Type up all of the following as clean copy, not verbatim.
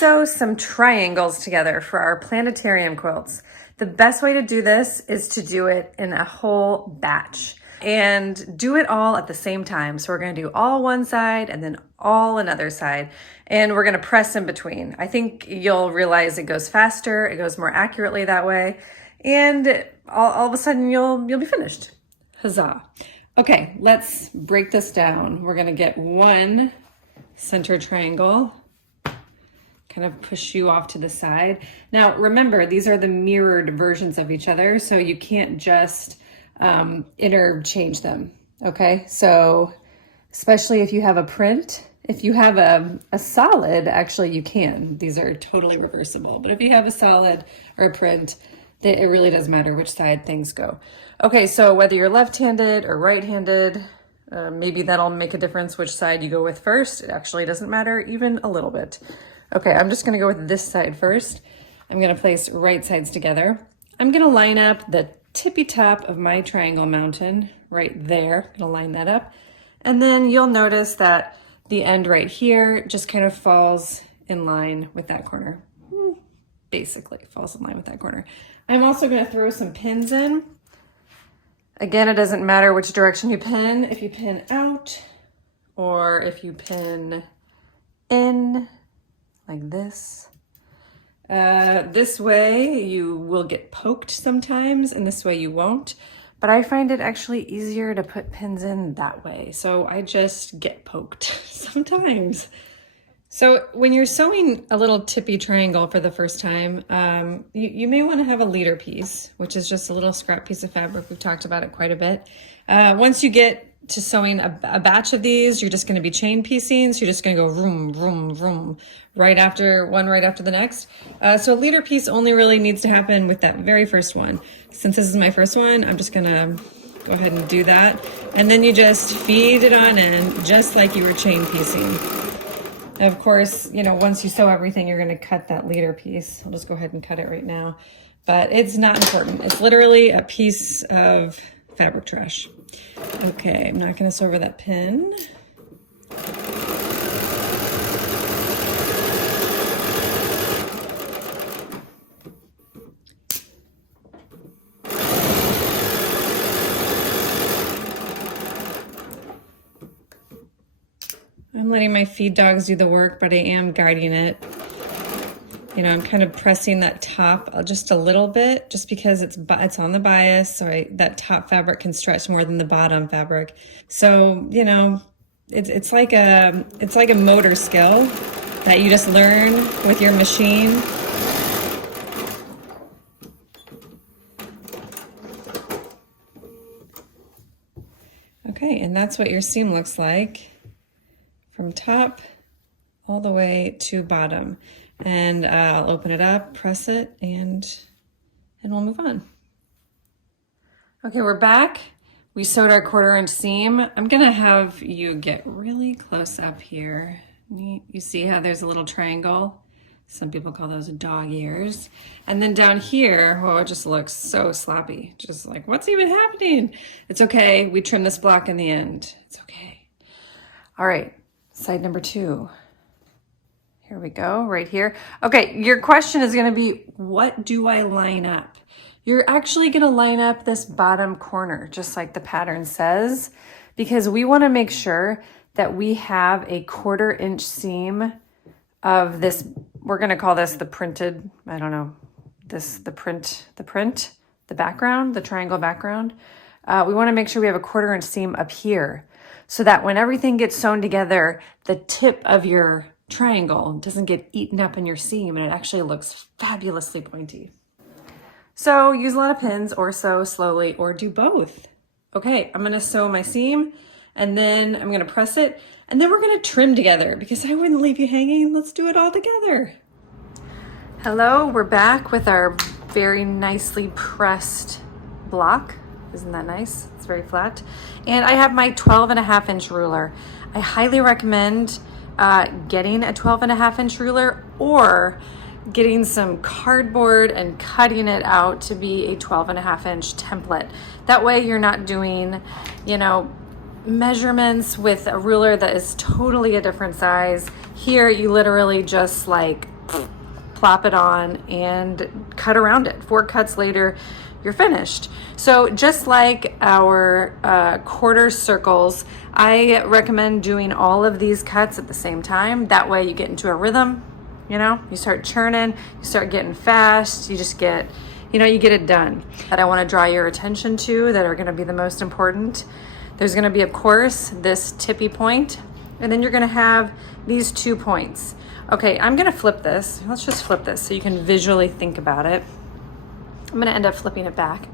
sew some triangles together for our planetarium quilts. The best way to do this is to do it in a whole batch and do it all at the same time. So we're going to do all one side and then all another side, and we're going to press in between. I think you'll realize it goes faster, it goes more accurately that way, and all of a sudden you'll be finished. Huzzah. Okay, let's break this down. We're going to get one center triangle, kind of push you off to the side. Now remember, these are the mirrored versions of each other, so you can't just interchange them, okay? So especially if you have a print, if you have a solid, actually you can. These are totally reversible, but if you have a solid or a print, it really does matter which side things go. Okay, so whether you're left-handed or right-handed, maybe that'll make a difference which side you go with first. It actually doesn't matter even a little bit. Okay, I'm just gonna go with this side first. I'm gonna place right sides together. I'm gonna line up the tippy top of my triangle mountain right there. I'm gonna line that up. And then you'll notice that the end right here just kind of falls in line with that corner. Basically falls in line with that corner. I'm also gonna throw some pins in. Again, it doesn't matter which direction you pin. If you pin out or if you pin in like this. This way you will get poked sometimes, and this way you won't. But I find it actually easier to put pins in that way. So I just get poked sometimes. So when you're sewing a little tippy triangle for the first time, you may want to have a leader piece, which is just a little scrap piece of fabric. We've talked about it quite a bit. Once you get to sewing a batch of these, you're just going to be chain piecing. So you're just going to go vroom, vroom, vroom, right after the next. So a leader piece only really needs to happen with that very first one. Since this is my first one, I'm just going to go ahead and do that. And then you just feed it on in just like you were chain piecing. Of course, you know, once you sew everything, you're going to cut that leader piece. I'll just go ahead and cut it right now. But it's not important. It's literally a piece of fabric trash. Okay, I'm not going to sew over that pin. I'm letting my feed dogs do the work, but I am guiding it. You know, I'm kind of pressing that top just a little bit, just because it's on the bias, so that top fabric can stretch more than the bottom fabric. So, you know, it's like a motor skill that you just learn with your machine. Okay, and that's what your seam looks like from top all the way to bottom. And I'll open it up, press it, and we'll move on. Okay, we're back. We sewed our 1/4 inch seam. I'm gonna have you get really close up here. You see how there's a little triangle? Some people call those dog ears. And then down here, oh, it just looks so sloppy. Just like, what's even happening? It's okay, we trim this block in the end. It's okay. All right, side number 2. Here we go, right here. Okay, your question is gonna be, what do I line up? You're actually gonna line up this bottom corner, just like the pattern says, because we wanna make sure that we have a 1/4 inch seam of this. We're gonna call this the printed, I don't know, the background, the triangle background. We wanna make sure we have a 1/4 inch seam up here, so that when everything gets sewn together, the tip of your triangle doesn't get eaten up in your seam, and it actually looks fabulously pointy. So use a lot of pins, or sew slowly, or do both. Okay, I'm gonna sew my seam, and then I'm gonna press it, and then we're gonna trim together, because I wouldn't leave you hanging. Let's do it all together. Hello, we're back with our very nicely pressed block. Isn't that nice? It's very flat. And I have my 12.5 inch ruler. I highly recommend getting a 12.5 inch ruler, or getting some cardboard and cutting it out to be a 12.5 inch template. That way you're not doing, you know, measurements with a ruler that is totally a different size. Here you literally just like plop it on and cut around it. 4 cuts later, you're finished. So just like our quarter circles, I recommend doing all of these cuts at the same time. That way you get into a rhythm, you know, you start churning, you start getting fast, you just get, you know, you get it done. That I want to draw your attention to that are going to be the most important. There's going to be, of course, this tippy point, and then you're going to have these 2 points. Okay, I'm going to flip this. Let's just flip this so you can visually think about it. I'm going to end up flipping it back.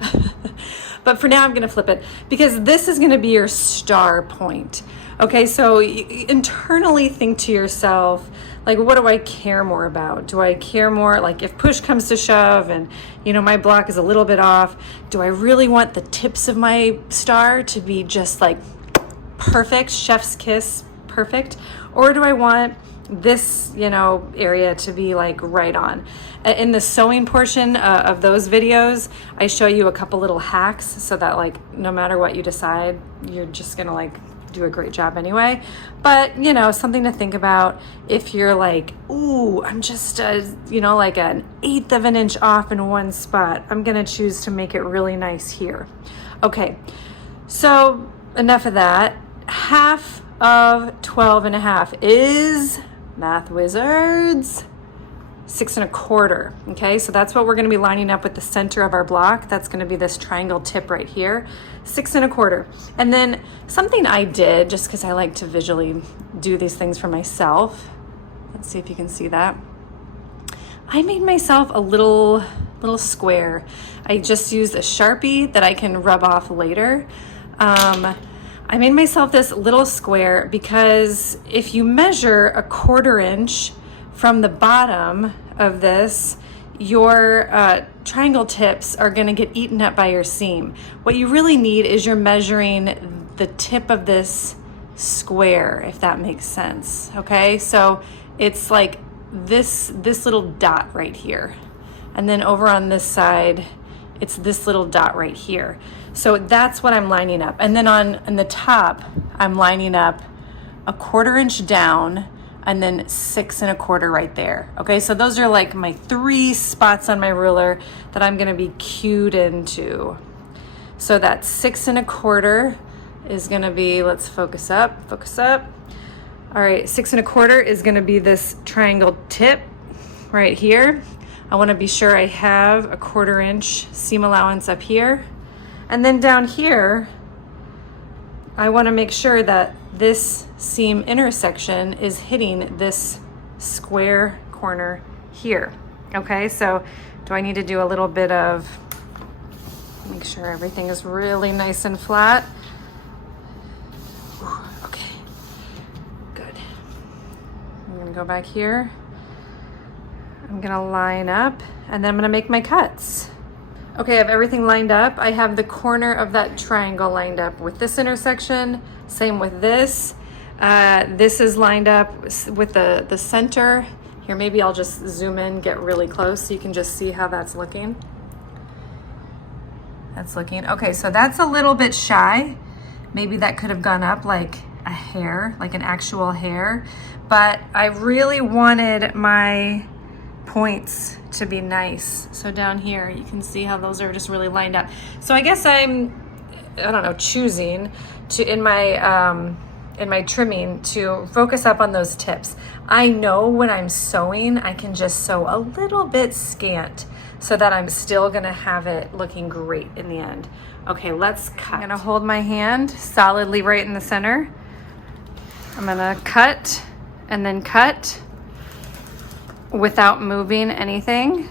But for now, I'm going to flip it because this is going to be your star point. Okay, so internally think to yourself, like, what do I care more about? Do I care more, like, if push comes to shove and, you know, my block is a little bit off, do I really want the tips of my star to be just like perfect, chef's kiss, perfect? Or do I want this, you know, area to be like right on? In the sewing portion of those videos, I show you a couple little hacks so that, like, no matter what you decide, you're just gonna like do a great job anyway. But, you know, something to think about if you're like, ooh, I'm just you know, like an 1/8 of an inch off in one spot, I'm gonna choose to make it really nice here. Okay, so enough of that. Half of 12.5 is, math wizards, 6 1/4. Okay, so that's what we're going to be lining up with the center of our block. That's going to be this triangle tip right here, 6 1/4. And then something I did, just because I like to visually do these things for myself. Let's see if you can see that. I made myself a little square. I just used a Sharpie that I can rub off later. I made myself this little square because if you measure a 1/4 inch from the bottom of this, your triangle tips are going to get eaten up by your seam. What you really need is you're measuring the tip of this square, if that makes sense. Okay, so it's like this little dot right here, and then over on this side it's this little dot right here. So that's what I'm lining up. And then on the top, I'm lining up a 1/4 inch down and then 6 1/4 right there. Okay, so those are like my 3 spots on my ruler that I'm gonna be cued into. So that 6 1/4 is gonna be, let's focus up. All right, 6 1/4 is gonna be this triangle tip right here. I wanna be sure I have a 1/4 inch seam allowance up here. And then down here, I wanna make sure that this seam intersection is hitting this square corner here. Okay, so do I need to do a little bit of, make sure everything is really nice and flat? Okay, good. I'm gonna go back here. I'm gonna line up and then I'm gonna make my cuts. Okay, I have everything lined up. I have the corner of that triangle lined up with this intersection. Same with this. This is lined up with the center. Here, maybe I'll just zoom in, get really close so you can just see how that's looking. That's looking, okay, so that's a little bit shy. Maybe that could have gone up like a hair, like an actual hair. But I really wanted my points to be nice. So down here, you can see how those are just really lined up. So I guess I don't know, choosing to, in my trimming, to focus up on those tips. I know when I'm sewing, I can just sew a little bit scant so that I'm still gonna have it looking great in the end. Okay, let's cut. I'm gonna hold my hand solidly right in the center. I'm gonna cut and then cut without moving anything.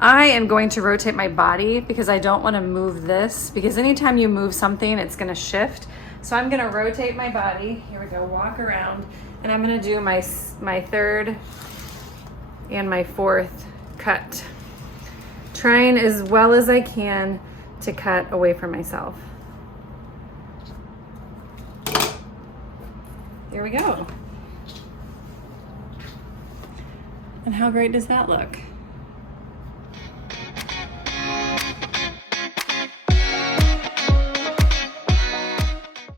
I am going to rotate my body because I don't want to move this, because anytime you move something, it's going to shift. So I'm going to rotate my body. Here we go, walk around, and I'm going to do my 3rd and my 4th cut. Trying as well as I can to cut away from myself. There we go. And how great does that look?